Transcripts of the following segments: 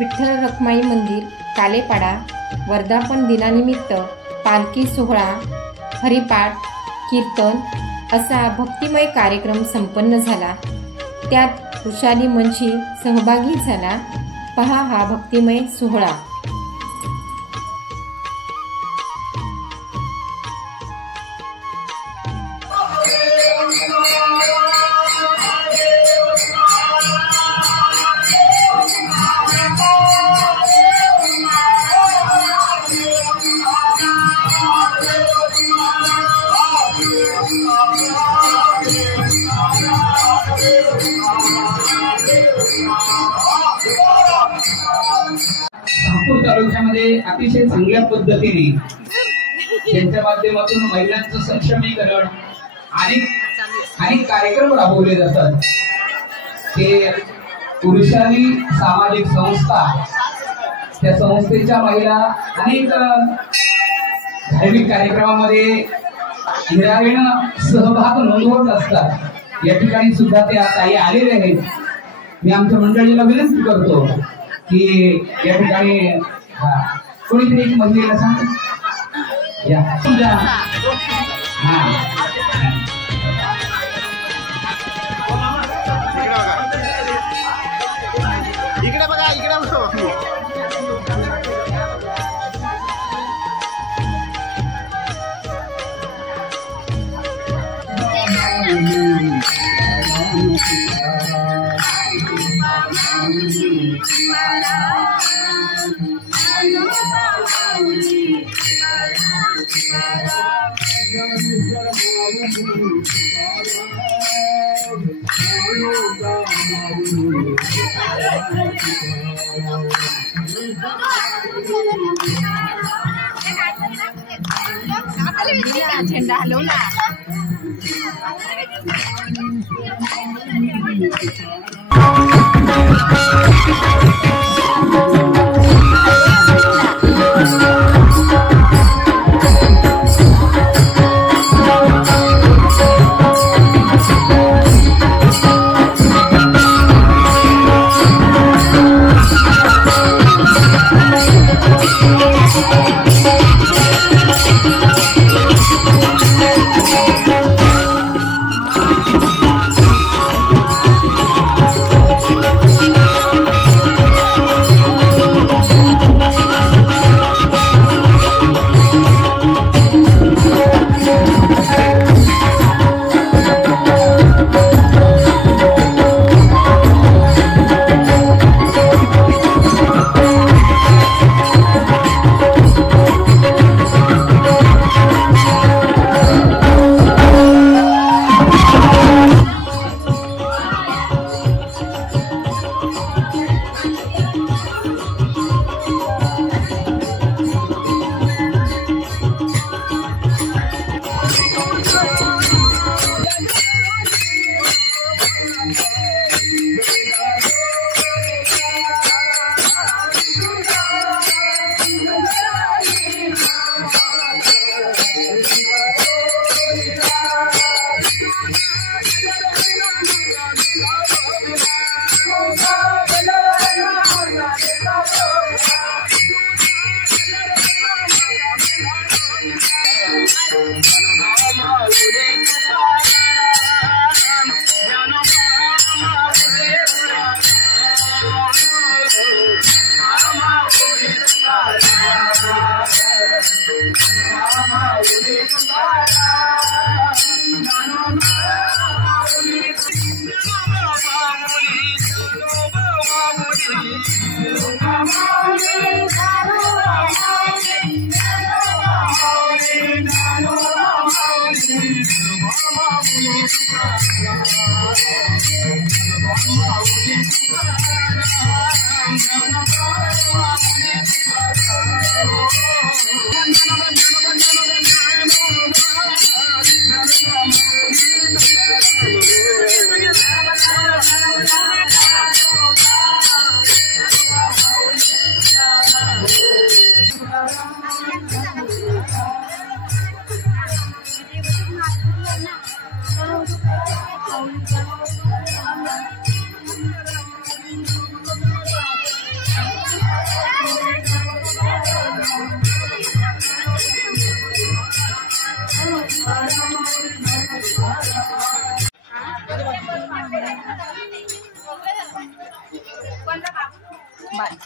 विठ्ठल रखमाई मंदिर कालेपाडा वर्धापन दिनानिमित्त पालखी सोहळा, हरिपाठ, कीर्तन असा भक्तिमय कार्यक्रम संपन्न झाला। त्यात वृषाली मुंशी सहभागी झाला। पहा हा भक्तिमय सोहळा। तालुक्यामध्ये अतिशय चांगल्या पद्धतीने त्यांच्या माध्यमातून महिलांचं सक्षमीकरण अनेक कार्यक्रम राबवले जातात। ते पुरुषाली सामाजिक संस्था, त्या संस्थेच्या महिला अनेक धार्मिक कार्यक्रमामध्ये निराळीनं सहभाग नोंदवत असतात। या ठिकाणी सुद्धा ते ताई आलेले आहेत। मी आमच्या मंडळीला विनंती करतो की या ठिकाणी कोणीतरी एक महिलेला सांग या तुझ्या इकडे बघा, इकडे झेंडा हलवला। बाय.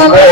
Hare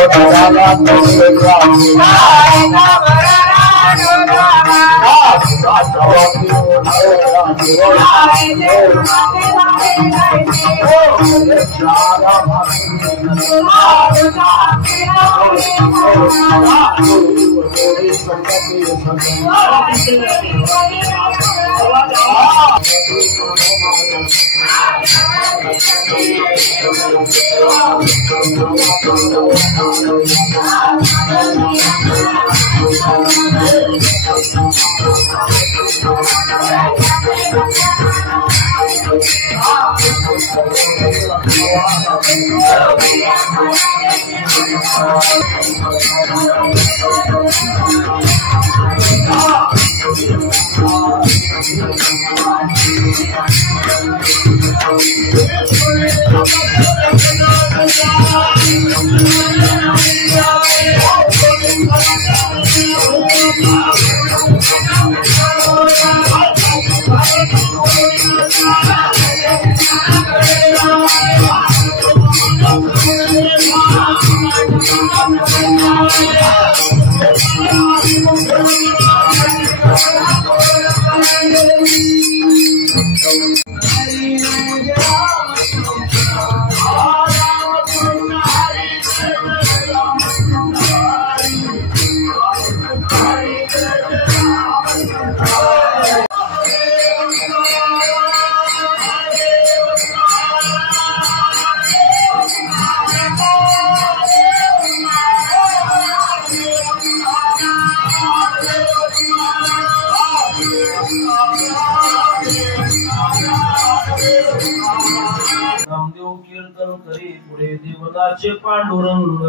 देवताचे पांडुरंग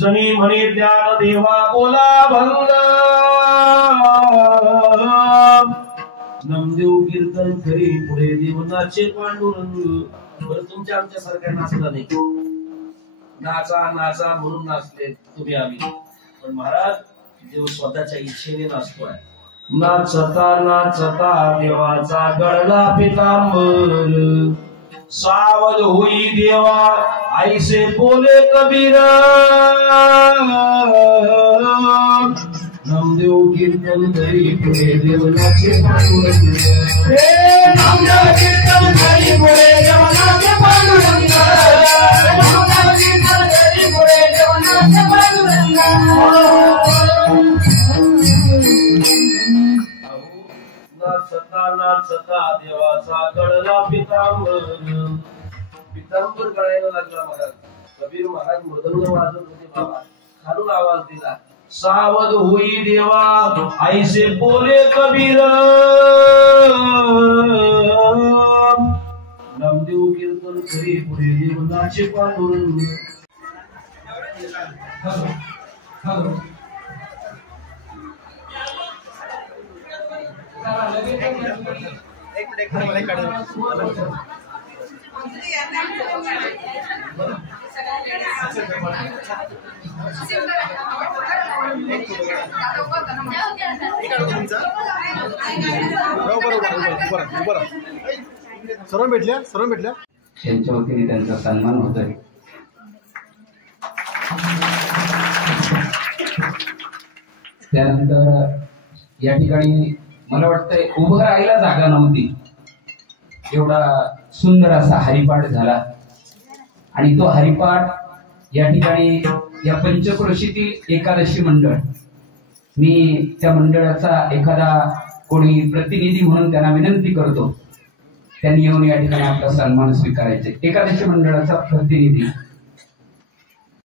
जनी म्हणे ज्ञान देवा बोला भंग नामदेव कीर्तन करी पुढे देवताचे पांडुरंग. बरं तुमच्या आमच्या सारख्या नाचला नाही, नाचा नाचा म्हणून नाचले तुम्ही आम्ही, पण महाराज देव स्वतःच्या इच्छेने नाचतोय. नाचता नाचता देवाचा गळला पितांबर सावध होई देवा ऐसे बोले कबीर. नामदेव कीर्तन करी पुढे देवनाचे पांडुरंग. नामदेव कीर्तन करी पुढे देवनाचे पांडुरंग. नामदेव कीर्तन करी पुढे देवनाचे पांडुरंग. नाचता नाचता देवाचा गळला पितांबर. पितांबर गळायला लागला महाराज. कबीर महाराज मृदंग वाजवत होते बाबा, खालून आवाज दिला सावध होई देवा ऐसे बोले कबीर. नामदेव कीर्तन करी पुढे देवनाचे पांडुरंग. सर्व भेटल्या त्यांच्या वतीने त्यांचा सन्मान होत आहे. त्यानंतर या ठिकाणी मला वाटतंय उभं राहायला जागा नव्हती, एवढा सुंदर असा हरिपाठ झाला. आणि तो हरिपाठ या ठिकाणी या पंचक्रोशीतील एकादशी मंडळ, मी त्या मंडळाचा एखादा कोणी प्रतिनिधी म्हणून त्यांना विनंती करतो, त्यांनी येऊन या ठिकाणी आपला सन्मान स्वीकारायचे. एकादशी मंडळाचा प्रतिनिधी